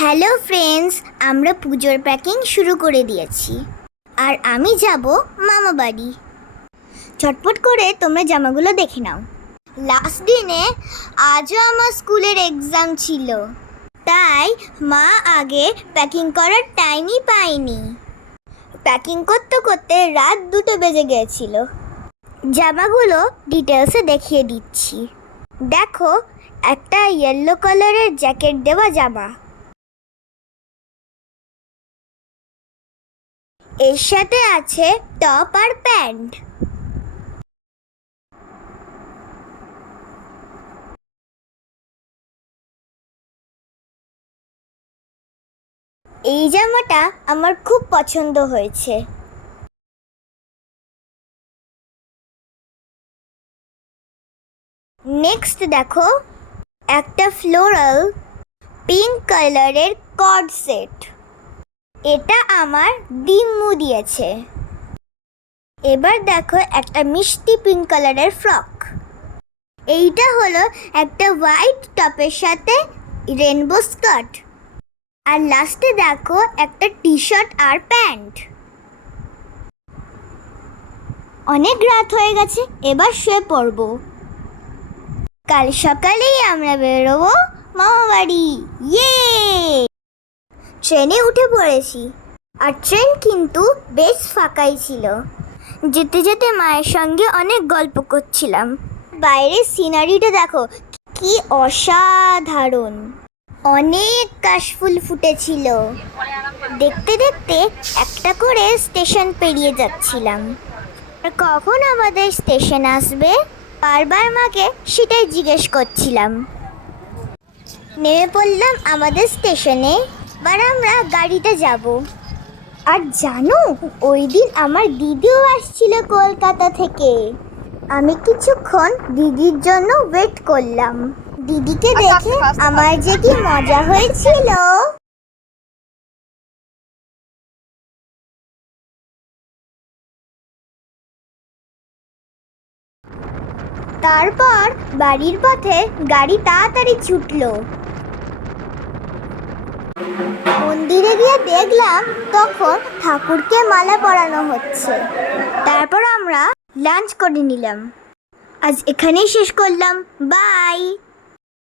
Hello friends, আমরা পুজোর packing শুরু করে দিয়েছি। আর আমি যাব মামা বাড়ি। চটপট করে তোমরা জামাগুলো দেখে নাও। লাস্ট দিনে আজও আমার স্কুলের এক্সাম ছিল। তাই মা আগে প্যাকিং করার টাইমই পায়নি। প্যাকিং করতে করতে রাত দুটো বেজে গিয়েছিল। জামাগুলো ডিটেলসে দেখিয়ে দিচ্ছি। দেখো, একটা ইয়েলো কালারের জ্যাকেট দেওয়া জামা। এর সাথে আছে টপ আর প্যান্ট। এই জামাটা আমার খুব পছন্দ হয়েছে। নেক্সট দেখো, একটা ফ্লোরাল পিঙ্ক কালারের কর্ড সেট এটা আমার দিম্মু দিয়েছে। এবার দেখো একটা মিষ্টি পিঙ্ক কালারের ফ্রক এইটা হলো একটা হোয়াইট টপের সাথে রেনবো স্কার্ট আর লাস্টে দেখো একটা টি শার্ট আর প্যান্ট। অনেক রাত হয়ে গেছে, এবার শুয়ে পড়ব। কাল সকালেই আমরা বেরোবো মামা বাড়ি ইয়ে! ট্রেনে উঠে পড়েছি। আর ট্রেন কিন্তু বেশ ফাঁকাই ছিল। যেতে যেতে মায়ের সঙ্গে অনেক গল্প করছিলাম। বাইরের সিনারিটা দেখো, কি অসাধারণ। অনেক কাশফুল ফুটেছিল। দেখতে দেখতে একটা করে স্টেশন পেরিয়ে যাচ্ছিলাম। আর কখন আমাদের স্টেশন আসবে? বারবার মাকে সেটাই জিজ্ঞেস করছিলাম। নেমে পড়লাম আমাদের স্টেশনে। এবার আমরা গাড়িতে যাব। আর জানো ওই দিন আমার দিদিও আসছিল কলকাতা থেকে। আমি কিছুক্ষণ দিদির জন্য ওয়েট করলাম। দিদিকে দেখে আমার যে কি মজা হয়েছিল। তারপর বাড়ির পথে গাড়ি তাড়াতাড়ি ছুটলো। মন্দিরে গিয়ে দেখলাম তখন ঠাকুরকে মালা পরানো হচ্ছে। তারপর আমরা লাঞ্চ করে নিলাম। আজ এখানেই শেষ করলাম। বাই!